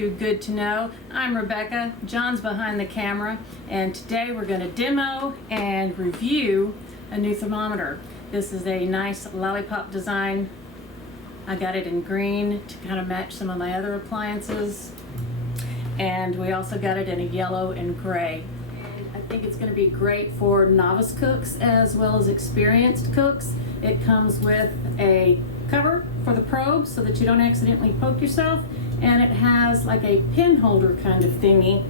to Good to Know. I'm Rebecca, John's behind the camera, and today we're going to demo and review a new thermometer. This is a nice lollipop design. I got it in green to kind of match some of my other appliances, and we also got it in a yellow and gray. And I think it's going to be great for novice cooks as well as experienced cooks. It comes with a cover for the probe so that you don't accidentally poke yourself, and it has like a pin holder kind of thingy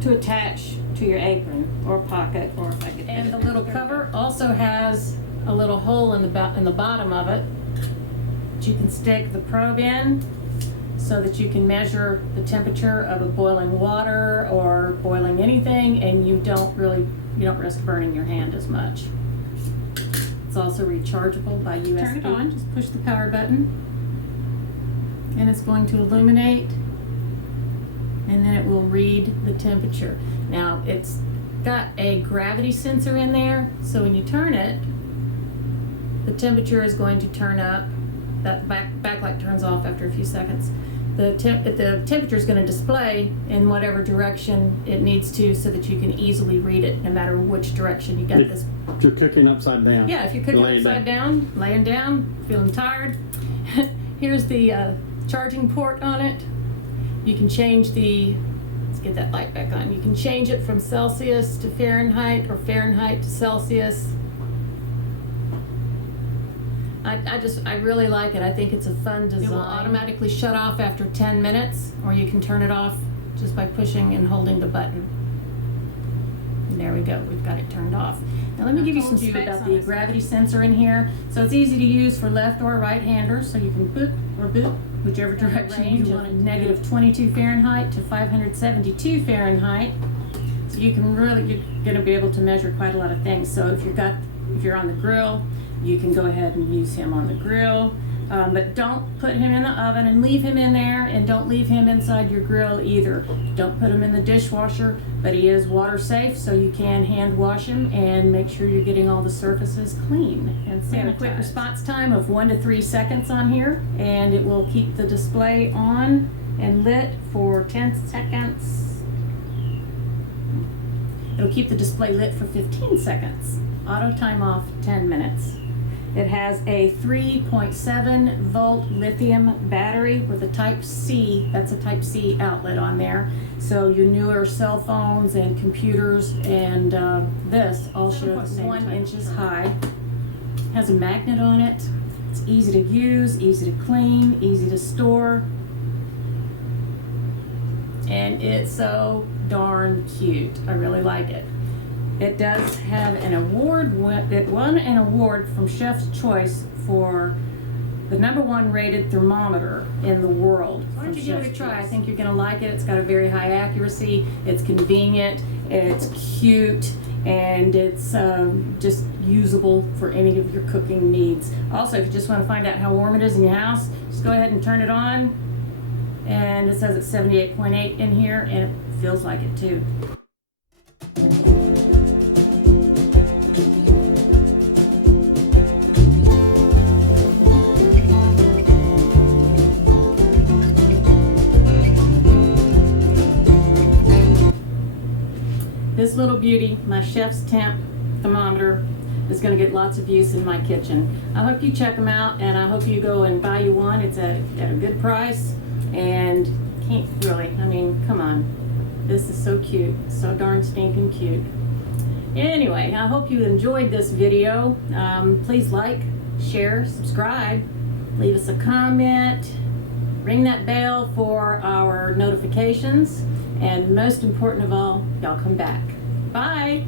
to attach to your apron or pocket, or if I could. And the little cover also has a little hole in the bottom of it that you can stick the probe in so that you can measure the temperature of a boiling water or boiling anything, and you don't risk burning your hand as much. It's also rechargeable by USB. Turn it on, just push the power button, and it's going to illuminate, and then it will read the temperature. Now, it's got a gravity sensor in there, so when you turn it, the temperature is going to turn up. That backlight turns off after a few seconds. The temperature is going to display in whatever direction it needs to, so that you can easily read it no matter which direction you got this. If you're cooking upside down. Yeah, if you're cooking upside down, laying down, feeling tired. Here's the charging port on it. You can change let's get that light back on. You can change it from Celsius to Fahrenheit or Fahrenheit to Celsius. I really like it. I think it's a fun design. It will automatically shut off after 10 minutes, or you can turn it off just by pushing and holding the button. And there we go, we've got it turned off. Now let me give you some specs about the gravity sensor in here. So it's easy to use for left or right handers, so you can boot or boot whichever direction you want it. Negative 22 Fahrenheit to 572 Fahrenheit. So you're going to be able to measure quite a lot of things. So if you're on the grill, you can go ahead and use him on the grill, but don't put him in the oven and leave him in there, and don't leave him inside your grill either. Don't put him in the dishwasher, but he is water safe, so you can hand wash him and make sure you're getting all the surfaces clean and sanitized. A quick response time of 1 to 3 seconds on here, and it will keep the display on and lit for 10 seconds. It'll keep the display lit for 15 seconds. Auto time off 10 minutes. It has a 3.7 volt lithium battery with a Type C, that's a Type C outlet on there. So your newer cell phones and computers and this all show the same 1 inches high. It has a magnet on it. It's easy to use, easy to clean, easy to store. And it's so darn cute. I really like it. It does have an award. It won an award from Chef's Choice for the #1 rated thermometer in the world. Why don't you give it a try? I think you're going to like it. It's got a very high accuracy. It's convenient. It's cute. And it's just usable for any of your cooking needs. Also, if you just want to find out how warm it is in your house, just go ahead and turn it on. And it says it's 78.8 in here, and it feels like it too. This little beauty, my ChefsTemp thermometer, is going to get lots of use in my kitchen. I hope you check them out, and I hope you go and buy you one. It's at a good price, and come on. This is so cute, so darn stinking cute. Anyway, I hope you enjoyed this video. Please like, share, subscribe, leave us a comment, ring that bell for our notifications, and most important of all, y'all come back. Bye!